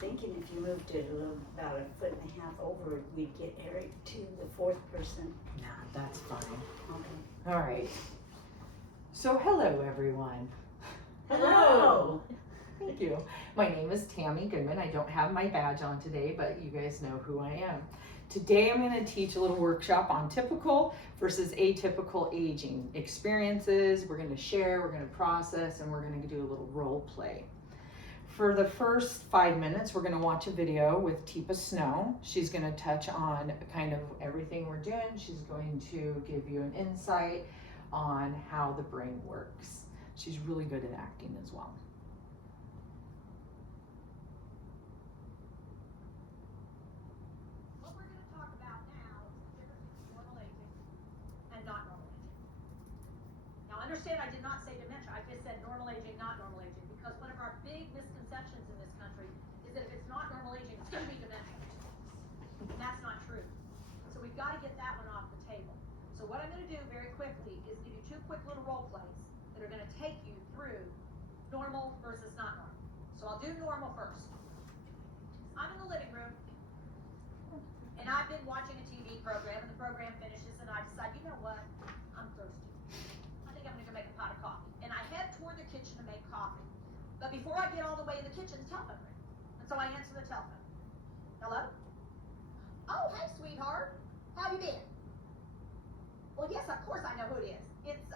thinking if you moved it about a foot and a half over, we'd get Eric to the fourth person. Nah, that's fine. Okay. All right. So hello, everyone. Hello. Thank you. My name is Tammy Goodman. I don't have my badge on today, but you guys know who I am. Today I'm going to teach a little workshop on typical versus atypical aging experiences. We're going to share, we're going to process, and we're going to do a little role play. For the first 5 minutes, we're going to watch a video with Teepa Snow. She's going to touch on kind of everything we're doing. She's going to give you an insight on how the brain works. She's really good at acting as well. What we're going to talk about now is the difference between normal aging and not normal aging. Now understand, I did not say dementia. I just said normal aging, not normal aging, because one of our big misconceptions in this country is that if it's not normal aging, it's going to be dementia. And that's not true. So we've got to get that one off the table. So what I'm going to do very quickly is give you two quick little role plays that are going to take you through normal versus not normal. So I'll do normal first. I'm in the living room, and I've been watching a TV program, and the program finishes, and I decide, you know what, I'm thirsty. I think I'm gonna go make a pot of coffee. And I head toward the kitchen to make coffee. But before I get all the way in the kitchen, the telephone rings. And so I answer the telephone. Hello? Oh, hey, sweetheart. How you been? Well, yes, of course I know who it is. It's,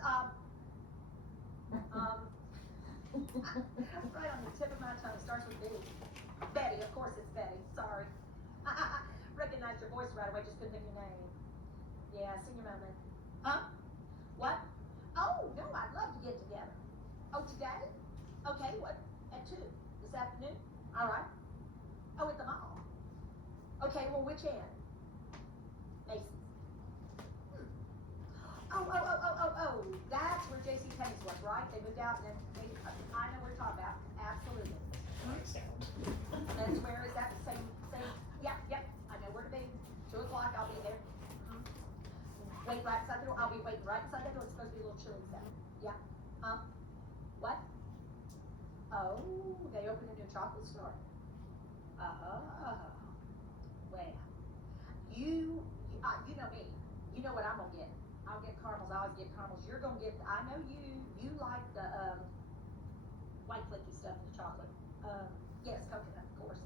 right on the tip of my tongue, starts with B. Betty, of course it's Betty, sorry. I recognized your voice right away, just couldn't think of your name. Yeah, senior moment. Huh? What? Oh, no, I'd love to get together. Oh, today? Okay, what? At 2? This afternoon? All right. Oh, at the mall. Okay, well, which end? Macy's. Oh, that's where J.C. Penney's was, right? They moved out and then they, I know what you're talking about, absolutely. That's where, is that the same, yep, I know where to be. 2 o'clock, I'll be there. Wait right inside the door, I'll be waiting right inside the door, it's supposed to be a little chilly this afternoon. Yeah, what? Oh, they opened a new chocolate store. Oh, well, you know me, you know what I'm gonna get. I'll get caramels, I always get caramels, you're gonna get, I know you like the, white flaky stuff in the chocolate. Yes, coconut, of course.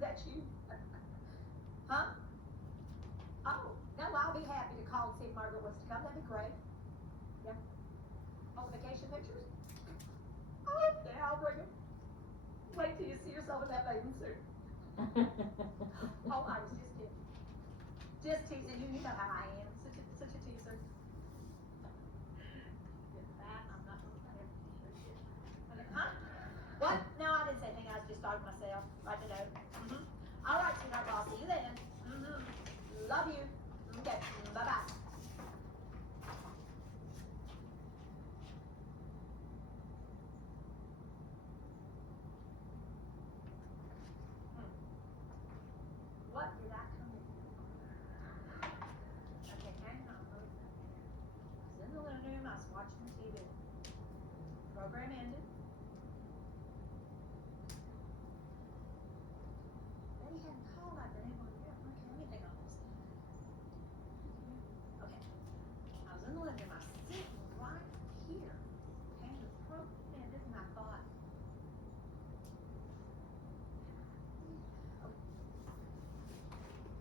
That's you. Huh? Oh, no, I'll be happy to call and see if Margaret wants to come. That'd be great. Yeah. Oh, vacation pictures? Oh, yeah, I'll bring them. Wait till you see yourself in that bathing suit. Oh, I was just kidding. Just teasing you. You know how I am. Such a teaser. With that, I'm not going to say it. Huh? What? No, I didn't say anything. I was just talking to myself. Write the note. All right, sweetheart. I'll see you then. Love you. Okay. Bye-bye. What did I come in? Okay, hang on. I was in the living room. I was watching TV. Program ended. They hadn't called. I've been able to get anything on this. Okay. I was in the living room. I was sitting right here. And the program ended, and I thought,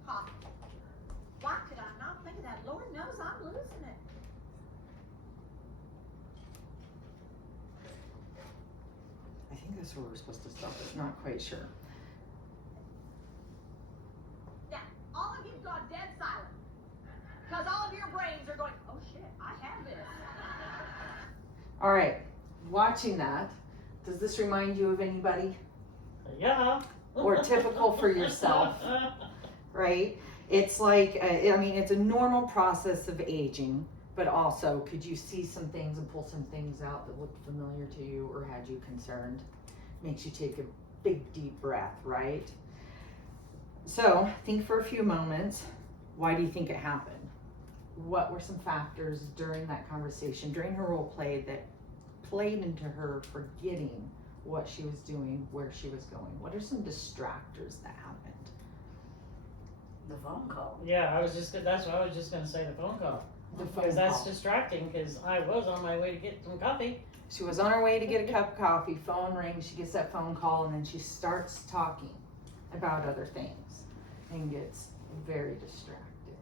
coffee. Why could I not think of that? Lord knows I'm losing it. I think that's where we're supposed to stop, but not quite sure. Now, all of you've gone dead silent. Because all of your brains are going, oh shit, I have this. All right, watching that, does this remind you of anybody? Yeah. Or typical for yourself, right? It's like, I mean, it's a normal process of aging, but also could you see some things and pull some things out that looked familiar to you or had you concerned? Makes you take a big deep breath, right? So think for a few moments, why do you think it happened? What were some factors during that conversation, during her role play that played into her forgetting what she was doing, where she was going. What are some distractors that happened? The phone call. Yeah, that's what I was just gonna say, the phone call. The phone Because that's call. distracting, because I was on my way to get some coffee. She was on her way to get a cup of coffee, phone rings, she gets that phone call, and then she starts talking about other things and gets very distracted.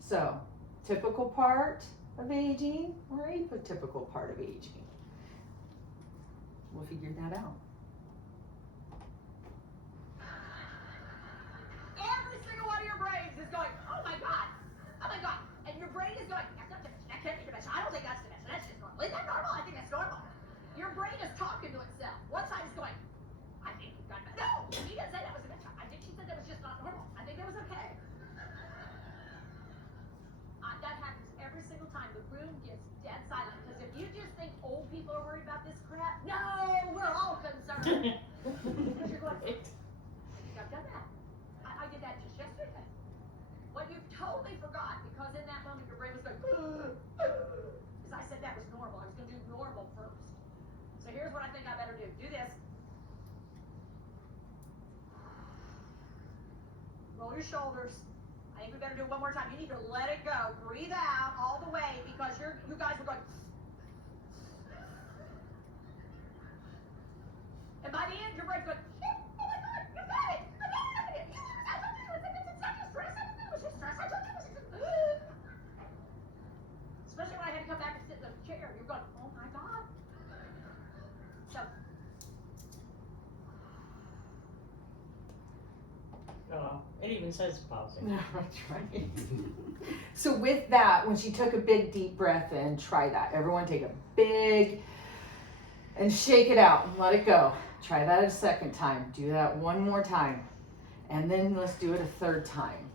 So, typical part of aging or atypical part of aging? We'll figure that out. Every single one of your brains is going, oh my god, and your brain is going, that's not dementia, that can't be dementia, I don't think that's dementia, that's just normal. Is that normal? I think that's normal. Your brain is talking to itself. One side is going, I think you've got dementia. No, she didn't say that was dementia. I think she said that was just not normal. I think that was okay. That happens every single time. The room gets dead silent, because if you just think old people are worried about this crap, no, we're all concerned. Because you're going, I think I've done that. I did that just yesterday. What you totally forgot, because in that moment your brain was going, because I said that was normal. I was going to do normal first. So here's what I think I better do. Do this. Roll your shoulders. I think we better do it one more time. You need to let it go. Breathe out all the way, because you guys were going. And by the end, your brain's going, oh my God, you got it. I got it. I told you it was not just stress. I didn't know it was just stress. I told you it was just. Especially when I had to come back and sit in the chair. You're going, oh my God. So. Oh, it even says pausing. No, that's right. So with that, when she took a big deep breath in, try that. Everyone take a big and shake it out and let it go. Try that a second time. Do that one more time. And then let's do it a third time.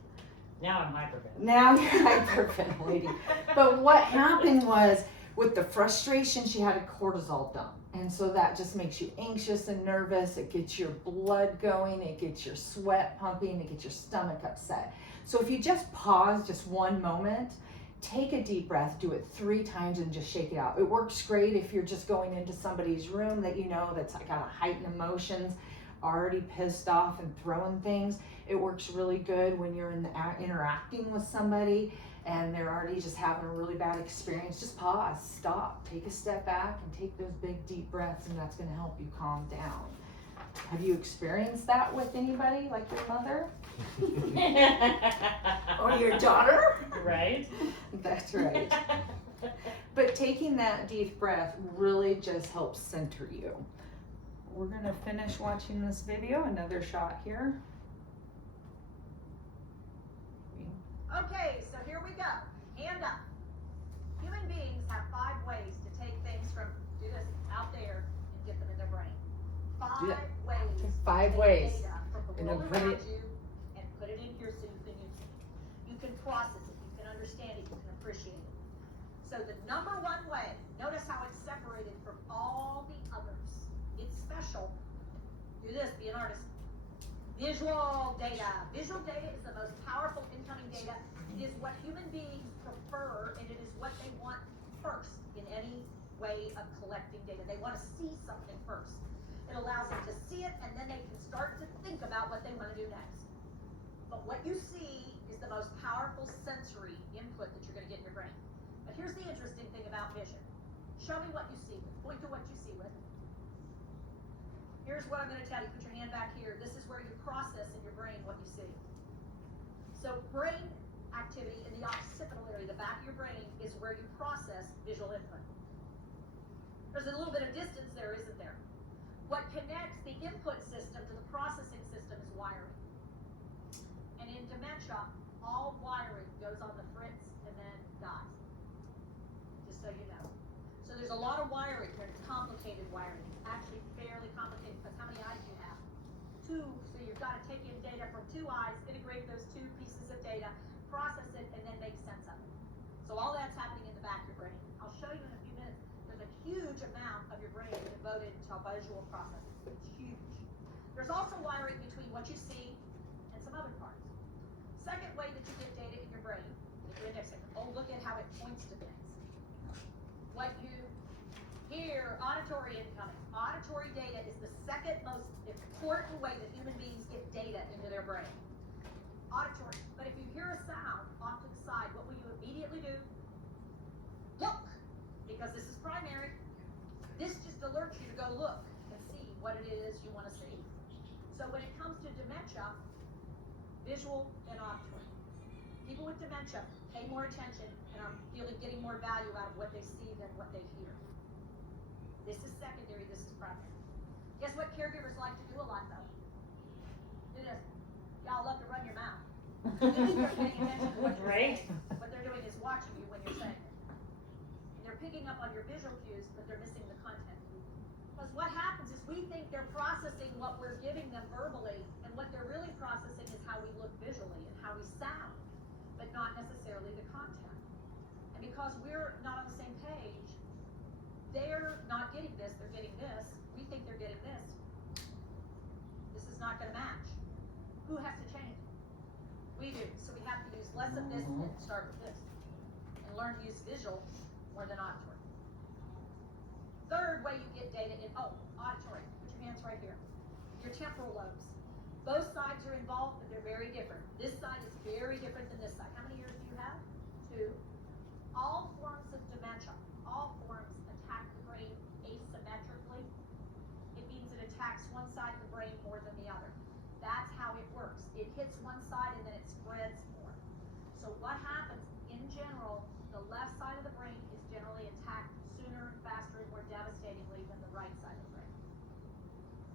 Now I'm hyperventilating. Now you're hyperventilating. But what happened was, with the frustration, she had a cortisol dump. And so that just makes you anxious and nervous. It gets your blood going. It gets your sweat pumping. It gets your stomach upset. So if you just pause just one moment, take a deep breath, do it 3 times and just shake it out. It works great if you're just going into somebody's room that you know that's got a heightened emotions, already pissed off and throwing things. It works really good when you're interacting with somebody and they're already just having a really bad experience. Just pause, stop, take a step back and take those big deep breaths, and that's going to help you calm down. Have you experienced that with anybody, like your mother? Or your daughter? Right? That's right. But taking that deep breath really just helps center you. We're going to finish watching this video. Another shot here. Okay, so here we go. Hand up. Human beings have 5 ways to take things from, do this, out there and get them in their brain. 5 Yeah. ways. to 5 take ways. Data from the And then world put around it- you and put it in here so you can use it. You can process it, you can understand it, you can appreciate it. So the number 1 way, notice how it's separated from all the others. It's special. Do this, be an artist. Visual data. Visual data is the most powerful incoming data. It is what human beings prefer, and it is what they want first in any way of collecting data. They want to see something first. It allows them to see it, and then they can start to think about what they want to do next. But what you see is the most powerful sensory input that you're going to get in your brain. But here's the interesting thing about vision. Show me what you see with. Point to what you see with. Here's what I'm going to tell you. Put your hand back here. This is where you process in your brain what you see. So brain activity in the occipital area, the back of your brain, is where you process visual input. There's a little bit of distance there, isn't there? What connects the input system to the processing system is wiring. And in dementia, all wiring goes on the fritz and then dies. Just so you know. So there's a lot of wiring, very complicated wiring. Actually fairly complicated, because how many eyes do you have? 2, so you've got to take in data from 2 eyes, integrate those 2 pieces of data, process it, and then make sense of it. So all that's happening in the back of your brain. I'll show you in a few minutes. There's a huge amount of your brain devoted to visual processing. It's huge. There's also wiring between what you see and some other parts. Second way that you get data in your brain, get your index finger. Oh, look at how it points to things. What you Here, auditory incoming. Auditory data is the second most important way that human beings get data into their brain. Auditory. But if you hear a sound off to the side, what will you immediately do? Look! Because this is primary. This just alerts you to go look and see what it is you want to see. So when it comes to dementia, visual and auditory. People with dementia pay more attention and are getting more value out of what they see than what they hear. This is secondary, this is primary. Guess what caregivers like to do a lot though? Do this. Y'all love to run your mouth. They're paying attention to what you're Right. saying. What they're doing is watching you when you're saying it. And they're picking up on your visual cues, but they're missing the content. Because what happens is we think they're processing what we're giving them verbally, and what they're really processing is how we look visually and how we sound, but not necessarily the content. And because we're not on the same page, they're not getting this, they're getting this, we think they're getting this. This is not gonna match. Who has to change? We do. So we have to use less of this and start with this. And learn to use visual more than auditory. Third way you get data in, auditory. Put your hands right here. Your temporal lobes. Both sides are involved, but they're very different. This side is very different than this side. How many ears do you have? 2. All forms of dementia, all forms attack the brain asymmetrically. It means it attacks one side of the brain more than the other. That's how it works. It hits one side and then it spreads more. So what happens in general, the left side of the brain is generally attacked sooner, faster, and more devastatingly than the right side of the brain.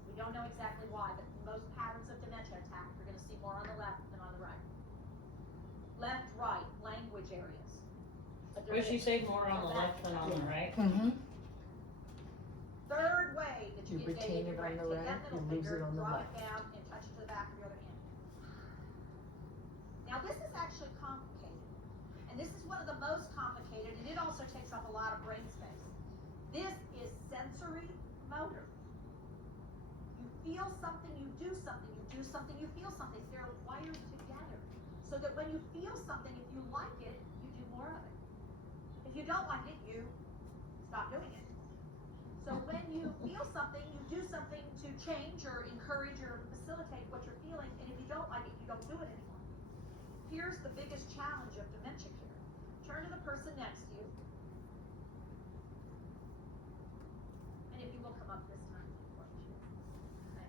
We don't know exactly why, but most patterns of dementia attack, you're gonna see more on the left than on the right. Left, right, language areas. But they're Wish you gonna- say more on the left than on the right. Mm-hmm. Third way that you You get data retain in your it on brain, the take right, that middle you lose finger, it on the draw left. it down, and touch it to the back of your other hand. Now this is actually complicated, and this is one of the most complicated, and it also takes up a lot of brain space. This is sensory motor. You feel something, you do something, you do something, you feel something. They're wired together, so that when you feel something, if you like it, you do more of it. If you don't like it, you stop doing it. So when you feel something, you do something to change or encourage or facilitate what you're feeling, and if you don't like it, you don't do it anymore. Here's the biggest challenge of dementia care. Turn to the person next to you. And if you will come up this time. Okay.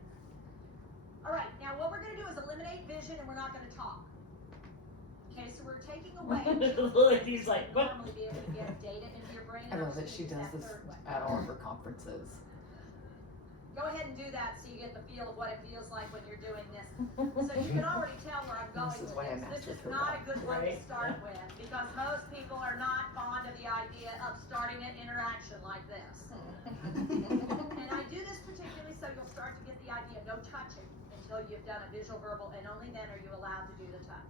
All right, now what we're gonna do is eliminate vision and we're not gonna talk. Okay, so we're taking away. He's like, what? Normally be able to get data into your brain. I and love we're that she gonna does use this that third way. at all of her conferences. Go ahead and do that so you get the feel of what it feels like when you're doing this. So you can already tell where I'm going This is with why I this. match This is with her not a well. good one to Right. start with because most people are not fond of the idea of starting an interaction like this. And I do this particularly so you'll start to get the idea. No touching until you've done a visual, verbal, and only then are you allowed to do the touch.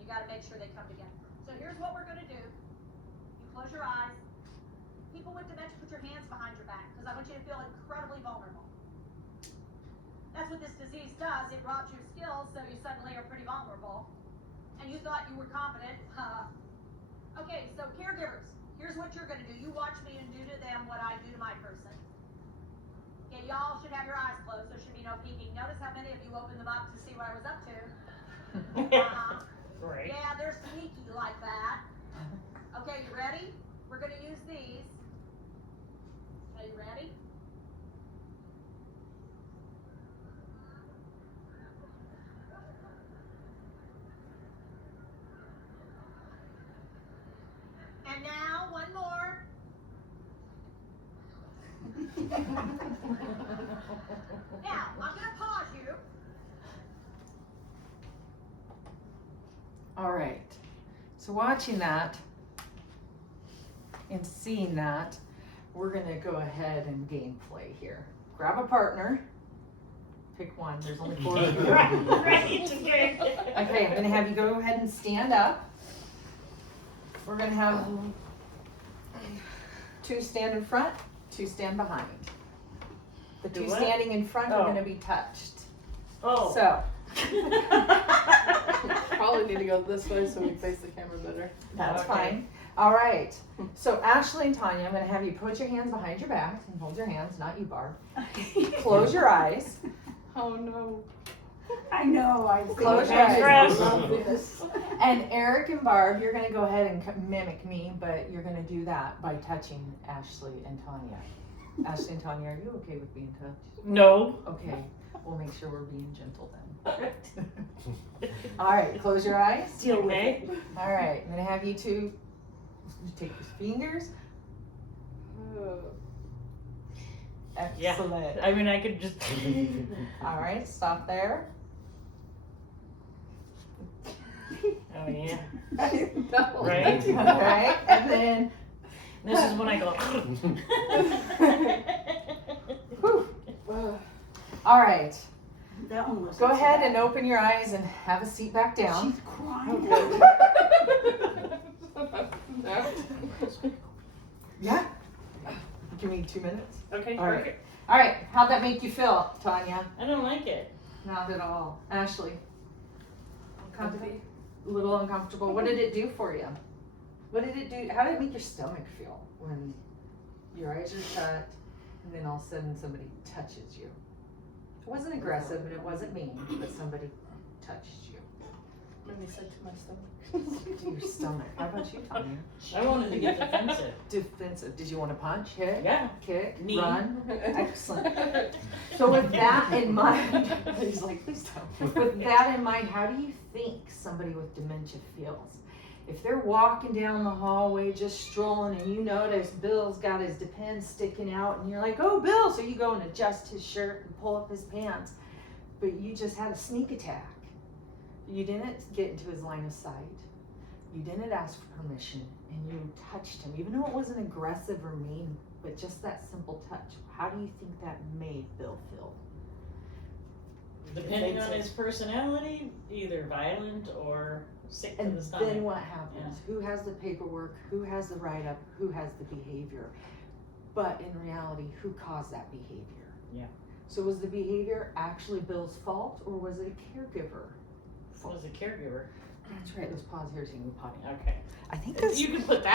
You gotta make sure they come together. So here's what we're gonna do. You close your eyes. People with dementia, put your hands behind your back because I want you to feel incredibly vulnerable. That's what this disease does. It robs you of skills, so you suddenly are pretty vulnerable. And you thought you were confident. Okay, so caregivers, here's what you're gonna do. You watch me and do to them what I do to my person. Okay, y'all should have your eyes closed. There should be no peeking. Notice how many of you opened them up to see what I was up to. Right. Yeah, they're sneaky like that. Okay, you ready? We're gonna use these. Are you ready? And now, one more. Now, I'm gonna pause you. All right. So watching that and seeing that, we're gonna go ahead and gameplay here. Grab a partner. Pick one. There's only 4 of you. Right, okay. Okay, I'm gonna have you go ahead and stand up. We're gonna have 2 stand in front, 2 stand behind. The Do 2 what? standing in front are Oh. gonna be touched. Oh. So, Probably need to go this way so we face the camera better. that's Okay. fine. All right. So Ashley and Tanya, I'm gonna have you put your hands behind your back and hold your hands, not you, Barb. Close your eyes. Oh no. I know, I Close your I eyes. love this. And Eric and Barb, you're gonna go ahead and mimic me, but you're gonna do that by touching Ashley and Tanya. Ashley and Tanya, are you okay with being touched? No. Okay, we'll make sure we're being gentle then. All right, close your eyes. Deal with Okay. it. All right, I'm gonna have you two take your fingers. Yeah. Excellent. I mean, I could just. All right, stop there. Oh yeah. Right. All right, and then This is when I go. all right. That one was. Go ahead and open your eyes and have a seat back down. She's crying. Yeah. Give me 2 minutes. Okay, All right. perfect. All right, how'd that make you feel, Tanya? I don't like it. Not at all. Ashley? A little uncomfortable. What did it do for you? What did it do? How did it make your stomach feel when your eyes are shut and then all of a sudden somebody touches you? It wasn't aggressive and it wasn't mean, but somebody touched you. Maybe said to my stomach. To your stomach. How about you, Tanya? I wanted to get defensive. Defensive. Did you want to punch, hit, Yeah. kick, Knee. run? Excellent. So with that in mind, he's like, please don't. With that in mind, how do you think somebody with dementia feels? If they're walking down the hallway just strolling and you notice Bill's got his Depends sticking out and you're like, oh, Bill. So you go and adjust his shirt and pull up his pants, but you just had a sneak attack. You didn't get into his line of sight. You didn't ask for permission and you touched him, even though it wasn't aggressive or mean, but just that simple touch. How do you think that made Bill feel? Depending on his personality, either violent or sick to And the stomach. then what happens? Who has the paperwork? Who has the write-up? Who has the behavior? But in reality, who caused that behavior? Yeah. So was the behavior actually Bill's fault or was it a caregiver? Was a caregiver. That's right, those paws here so you can potty. Okay. I think You can put that